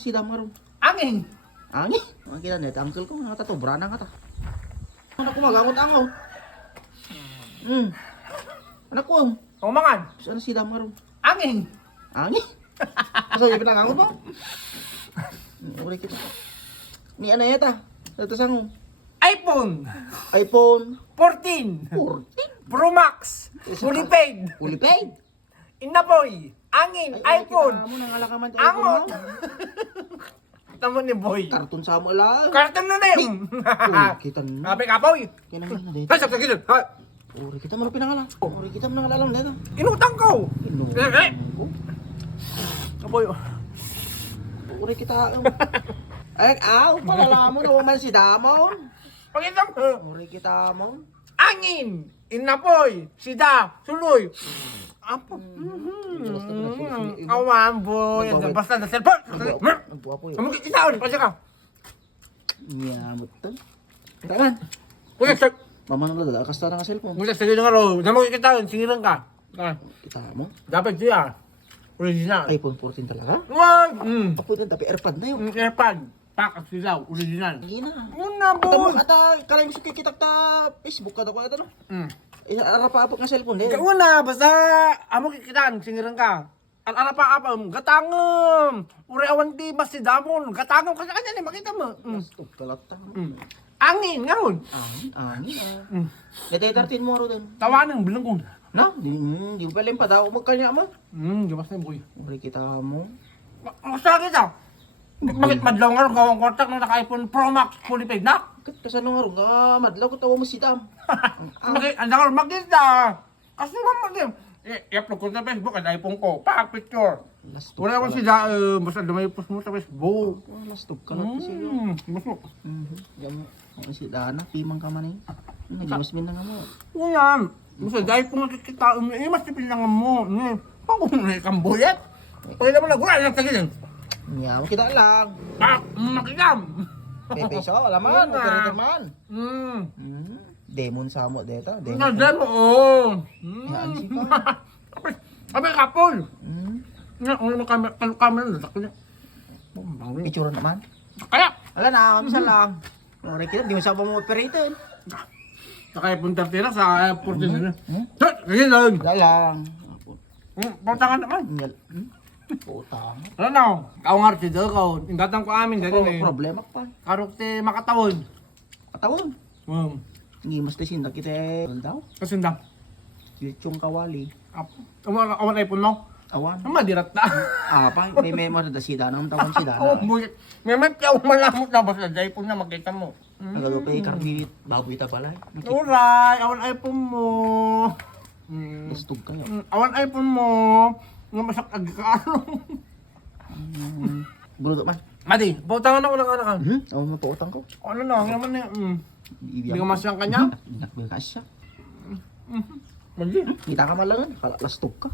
Si Damaro. Angin. Angin? Ang kita net, uncle ko, nga to, brana nga ta. Anak ko magamot angaw. Anak ko, Kumangan. saan si Damaro? Angin. Angin? Asa yung pinangangot mo? Uri kita. Ni ano yata? Ito sango. iPhone iPhone 14 14. Pro Max. Fully paid. Fully paid. Inaboy. Angin. iPhone. Mo nang alakaman Angot. Tamo ni boy. Karton sa mo lang. Karton na rin. Kita na. Kape kapoy. Kinangin na dito. Ay, sa gilid. Ha. Uri kita mo pinangala. Uri kita mo nang alalang dito. Inutang ko. Eh. Kapoy. Uri kita. Ay, palala mo na man si Damon. Pakita mo. Uri kita mo. Angin. Inapoy. Sida. Suloy. Apo. Kawan boy. Basta na cellphone. Nagbuha po yun. Kamukit isaon. Pasya ka. Nyamot to. Taran. Kuya, sir. Mama nang lada, kasta na nga cellphone. Kuya, sige nga ro. Namukit kita. Singiran ka. Kita mo. Dapat siya. Original. iPhone 14 talaga? Wag. Ako din, tapi AirPod na yun. Airpad. Pakas silaw. Original. Hindi na. Muna Ata mo, boy. kalang gusto kikitak ta Facebook ka ko ito no? Arapa-apok nga cellphone din. Una, basta amo kikitan, singiran ka. Ang arapa-apa, gatangam. Uri awan di mas si Damon. Gatangam ka sa kanya ni, makita mo. Stop talata. Angin, ngayon. Angin. Dete-13 mo ro din. Tawanan, bilang ko. No? Di mo pala yung padaw magkanya mo. Gawas na yung boy. Uri kita mo. Masakit ah. Bakit madlaw nga rin gawang kontak nung naka-iPhone Pro Max fully paid na? Kasano nga ro nga, madlaw ko tawa mo si Dam. Bakit, ang dakar magkita. Kasi naman i-upload ko sa Facebook ang iPhone ko. Picture. Lastog Wala naman sila, basta dumay post mo sa Facebook. Lastog ka lang kasi yun. Masok. Yan mo. Si Dana, pimang ka man eh. Nagmas min na nga mo. Yan. Basta dahil kung nakikita, mas tipin lang mo. Pagod na ikamboyet. Pwede naman lang, wala lang tagilin. Yaw, kita lang. Makikam. Pepe siya, alaman, operator man. Hmm. Demon sa mo deta, demon. Nagdan mo, oh. Yan si ka. Sabi kapol. Nga, ano mo camera na, dako niya. Picture naman. Kaya, Ala na, misa lang. Ore kita, di mo sa mo operator. naka-iPhone 13 na sa 14 na. Ganyan lang. Wala lang. Pantangan naman. Nyal. Putang. Ano na, kaungar si Doko. Ingatan ko amin dito eh. Problema pa. Karok ti makatawon. Katawon. Hindi mas tesin na kita daw. Kasi ndam. Yung kawali. Awan iPhone mo? Awan. Ang madirat na. Pa, may memo na si Dana, ang tawon si Oh, Dana. bulit. May matyaw malamot na basta iPhone na makita mo. Nagagapay karbilit, baboy ta pala. Alright, awan iPhone mo. Lastog kayo. Awan iPhone mo. Nga masak agkano. Bruto man. Madi, pautangan ako ng anak ka. Awan mo pa utang ko. Ano na, ang naman na hindi ka Ibig masyang kanya? Nakbel ka siya. Madi. Kita ka malangan, lastog ka.